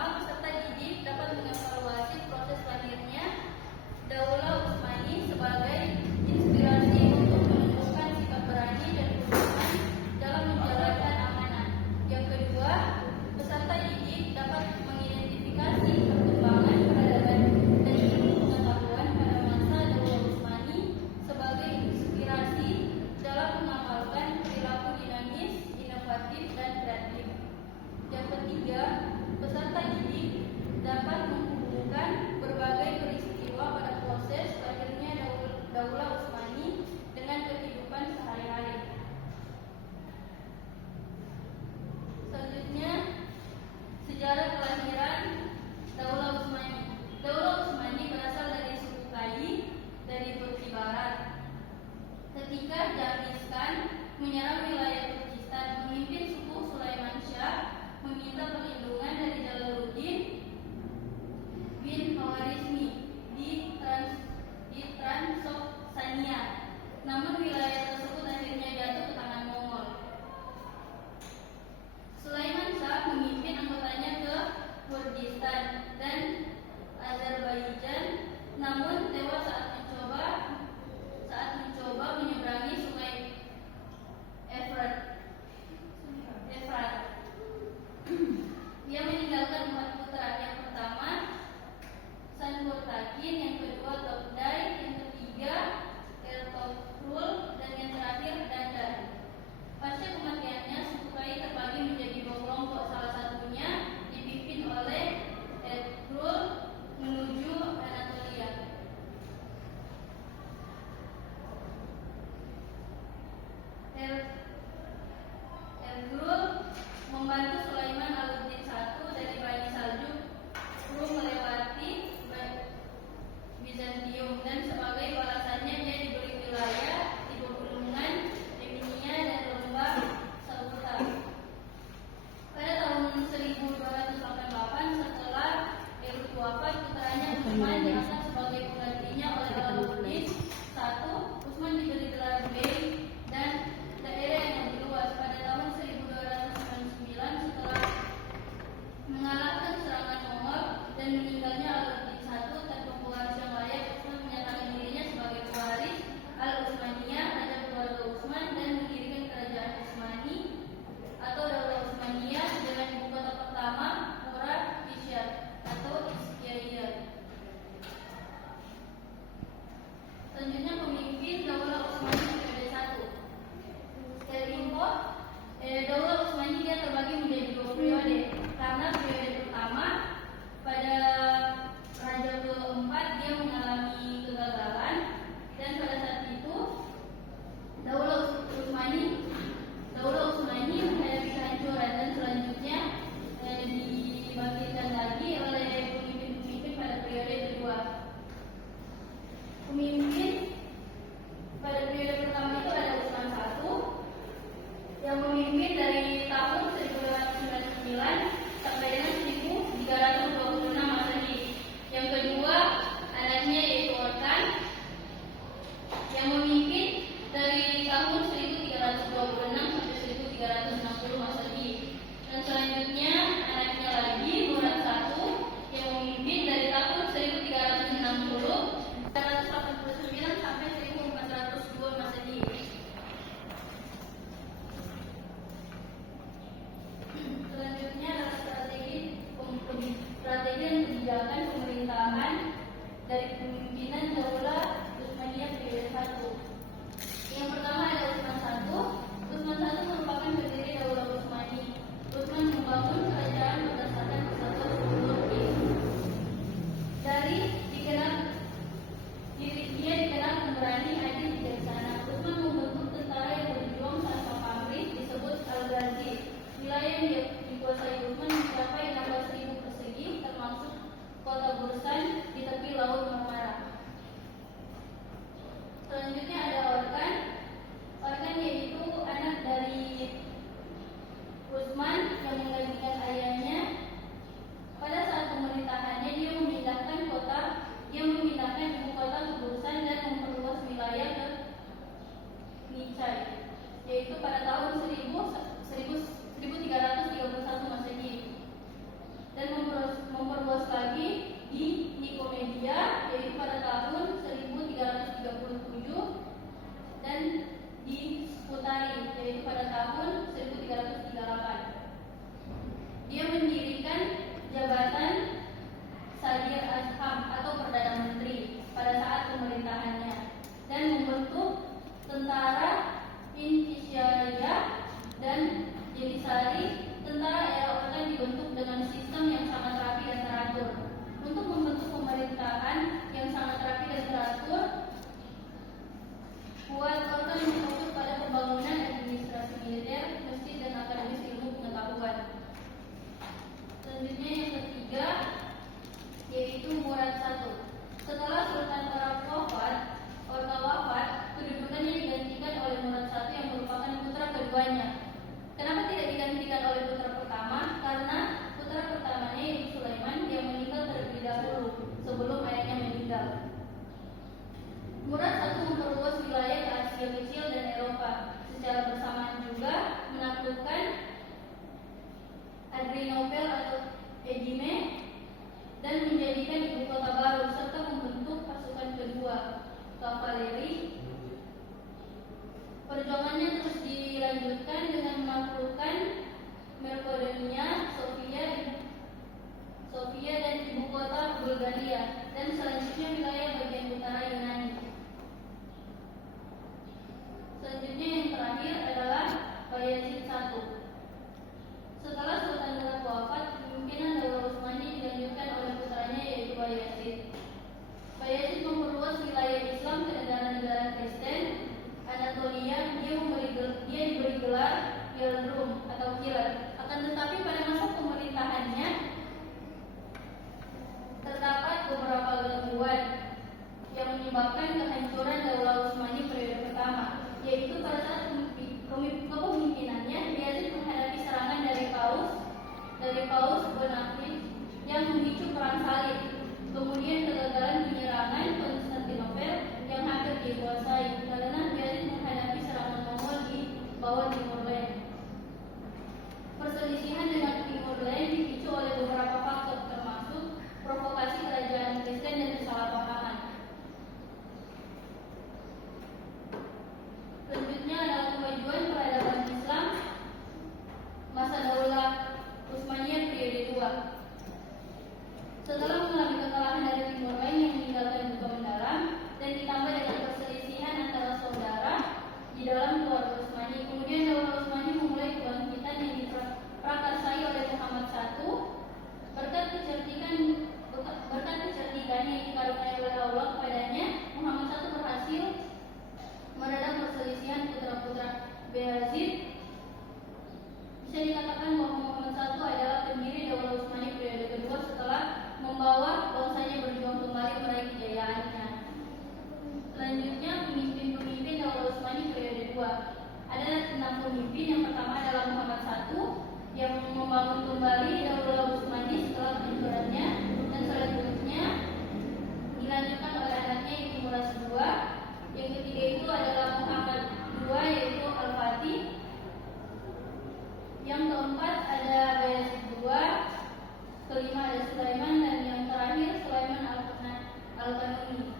pertama, peserta didik dapat mengevaluasi proses lahirnya Daulah Utsmani sebagai inspirasi untuk menumbuhkan sikap berani dan komitmen dalam menjalankan amanah. Yang kedua, peserta didik dapat mengidentifikasi perkembangan peradaban dan ilmu pengetahuan pada masa Daulah Utsmani sebagai inspirasi dalam mengamalkan perilaku dinamis, inovatif, dan kreatif. Yang ketiga, peserta didik dapat menghubungkan berbagai peristiwa pada proses lahirnya Daulah Utsmani dengan kehidupan sehari-hari. Selanjutnya, sejarah kelahiran Daulah Utsmani. Daulah Utsmani berasal dari suku Kai dari Turki Barat. Ketika Genghis Khan menyerang wilayah Turkistan, pemimpin suku Sulaiman Shah meminta perlindungan dari Jalaluddin bin Khawarizmi di Transylvania. Namun wilayah tersebut akhirnya jatuh ke tangan Mongol. Sulaiman Shah memimpin anggotanya ke Kurdistan dan Azerbaijan, namun tewas saat mencoba menyeberangi Sungai Efrat. Dia meninggalkan 4 putra. Yang pertama Sanhurtakin, yang kedua Togdai, yang ketiga Ertugrul, dan yang terakhir Dandan. Pasca kematiannya, suku Kai terbagi menjadi 2 kelompok. Salah satunya dipimpin oleh Ertugrul menuju Anatolia. Ertugrul membantu Sulaiman Alauddin I dari Bani Saljuk melewati Bizantium, dan sebagai balasannya dia diberi wilayah di pegunungan Eminia dan lembah Salta. Pada tahun 1288, setelah Erut wafat, putranya Utsman diangkat sebagai penggantinya oleh Alauddin I. Utsman diberi gelar bey dan daerah yang lebih luas. Pada tahun 1299, setelah mengalahkan serangan Mongol dan meninggalnya Alauddin I tanpa pewaris yang layak, Utsman menyatakan dirinya sebagai pewaris Al-Utsmaniyah, raja keluarga Utsman, dan mendirikan kerajaan Utsmani atau Daulah Utsmaniyah dengan ibu kota pertama Murad-Ishaq atau Iskiyah. Selanjutnya, pemimpin Daulah Utsmani periode 1. Secara info, Daulah Utsmani dia terbagi menjadi 2 periode. Karena periode pertama pada lagi di Nikomedia, yaitu pada tahun 1337, dan di Scutari, yaitu pada tahun 1338. Dia mendirikan jabatan Sadir Asham atau Perdana Menteri pada saat pemerintahannya dan membentuk tentara Intishariyah dan Jenisari. Tentara era Ottoman dibentuk dengan sistem yang sangat rapi dan teratur. Untuk membentuk pemerintahan yang sangat rapi dan teratur, Fuad Ottoman fokus pada pembangunan administrasi militer, masjid, dan akademis ilmu pengetahuan. Selanjutnya yang ketiga, yaitu Murad I. Setelah Sultan Orta wafat, kedudukannya digantikan oleh Murad I yang merupakan putra keduanya. Kenapa tidak digantikan oleh putra pertama? Karena putra pertamanya yaitu Sulaiman yang meninggal terlebih dahulu sebelum ayahnya meninggal. Murad I memperluas wilayah ke Asia Kecil dan Eropa. Secara bersamaan juga menaklukkan Adrianople atau Egime dan menjadikan ibu kota baru serta membentuk pasukan kedua, kavaleri. Perjuangannya terus dilanjutkan dengan menaklukkan Makedonia, Sofia dan ibu kota Bulgaria, dan selanjutnya wilayah bagian utara Yunani. Selanjutnya yang terakhir adalah Bayezid I. Setelah Sultan Murad wafat, kepemimpinan Daulah Utsmani dilanjutkan oleh putranya yaitu Bayezid. Bayezid memperluas wilayah Islam ke negara-negara Kristen Anatolia. Dia diberi gelar Yildirim atau Kirat. Akan tetapi pada masa pemerintahannya terdapat beberapa gangguan yang menyebabkan kehancuran Daulah Utsmani periode pertama, yaitu pada saat kepemimpinannya Bayezid menghadapi serangan dari Paus Bonaparte yang memicu perang salib. Kemudian kegagalan penyerangan Konstantinopel yang hampir dikuasai karena Bayezid menghadapi serangan Mongol di bawah Timur-Leste. Perselisihan dengan Timur-Leste dipicu oleh beberapa faktor termasuk provokasi kerajaan Kristen dan kesalahpahaman. Selanjutnya adalah kemajuan peradaban Islam masa Daulah Utsmaniyah periode 2. Setelah mengalami kekalahan dari Timur-Leste yang meninggalkan duka mendalam dan ditambah dengan perselisihan antara saudara di dalam keluarga Utsmani, kemudian Daulah Utsmani memulai kebangkitan yang diprakarsai oleh Muhammad I. Berkat kecerdikan yang dikaruniai oleh Allah kepadanya, Muhammad I berhasil meredam perselisihan putra-putra Bayezid. Bisa dikatakan bahwa Muhammad I adalah pendiri Daulah Utsmani periode kedua setelah membawa bangsanya berjuang kembali meraih kejayaannya. Selanjutnya pemimpin-pemimpin Daulah Utsmani periode 2. Ada 6 pemimpin. Yang pertama adalah Muhammad I yang membangun kembali Daulah Utsmani setelah kehancurannya, dan selanjutnya dilanjutkan oleh anaknya yaitu Murad II. Yang ketiga itu adalah Muhammad II yaitu Al-Fatih. Yang keempat ada Bayezid II. Kelima ada Sulaiman, dan yang terakhir Sulaiman Al-Qanuni.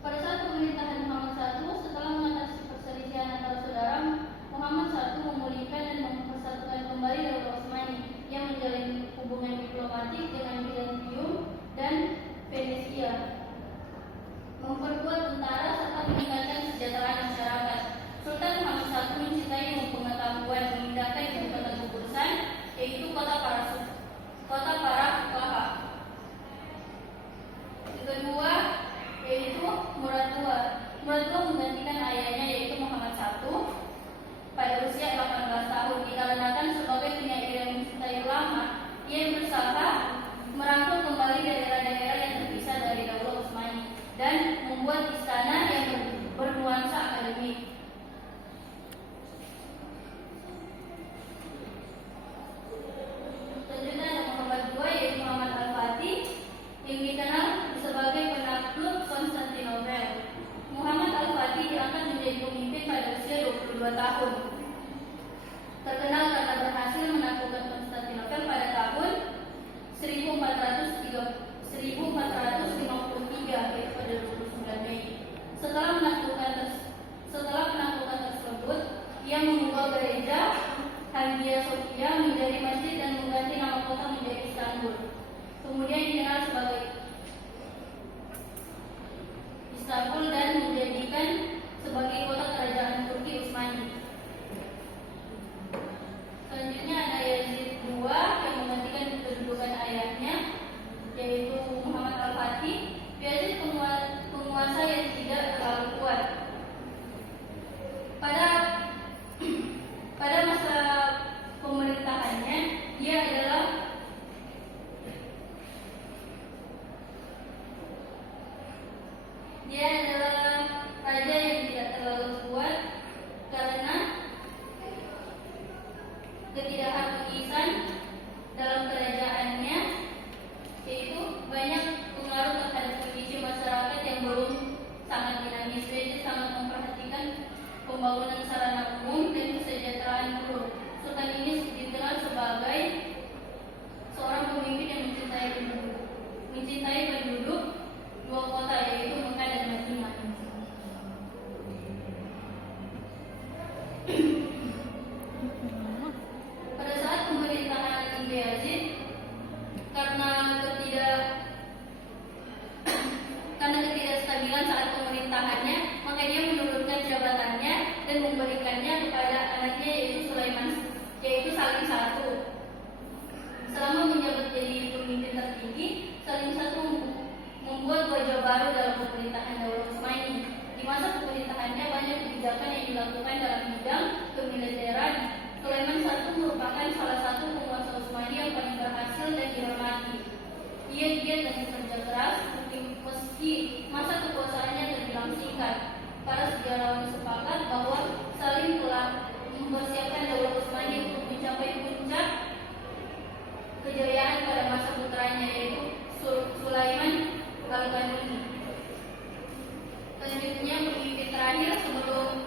Pada saat pemerintahan Muhammad I, setelah mengatasi perselisihan antara saudara, Muhammad I memulihkan dan mempersatukan kembali Daulah Utsmani yang menjalin hubungan diplomatik dengan Bizantium dan Venesia, memperkuat tentara serta meningkatkan kesejahteraan masyarakat. Sultan Muhammad I mencintai ilmu pengetahuan, memindahkan ibu kota keputusan yaitu kota para fuqaha. Istanbul. Kemudian dikenal sebagai Istanbul dan menjadikan sebagai kota kerajaan Turki Utsmani. Selanjutnya ada Yazid II yang menggantikan kedudukan ayahnya, yaitu Muhammad Al-Fatih. Yazid penguasa yang tidak terlalu kuat. Pada masa pemerintahannya, dia adalah raja yang tidak terlalu kuat karena ketidakharmonisan dalam kerajaannya, yaitu banyak pengaruh terhadap kondisi masyarakat yang belum sangat dinamis. Dia sangat memperhatikan pembangunan sarana umum dan kesejahteraan buruh. Sultan ini dikenal sebagai seorang pemimpin yang mencintai penduduk dua kota, yaitu Mekah dan Madinah. Pada saat pemerintahan Yazid, karena ketidakstabilan saat pemerintahannya, maka dia menurunkan jabatannya dan memberikannya kepada anaknya, yaitu Salim I. Selama menjabat jadi pemimpin tertinggi, Salim I membuat wajah baru dalam pemerintahan Daulah Utsmani. Di masa pemerintahannya banyak kebijakan yang dilakukan dalam bidang kemiliteran. Sulaiman I merupakan salah satu penguasa Utsmani yang paling berhasil dan dihormati. Ia giat dan bekerja keras, meski masa kekuasaannya terbilang singkat. Para sejarawan sepakat bahwa Salim telah mempersiapkan Daulah Utsmani untuk mencapai puncak kejayaan pada masa putranya, yaitu Sulaiman Al-Qanuni. Selanjutnya pemimpin terakhir sebelum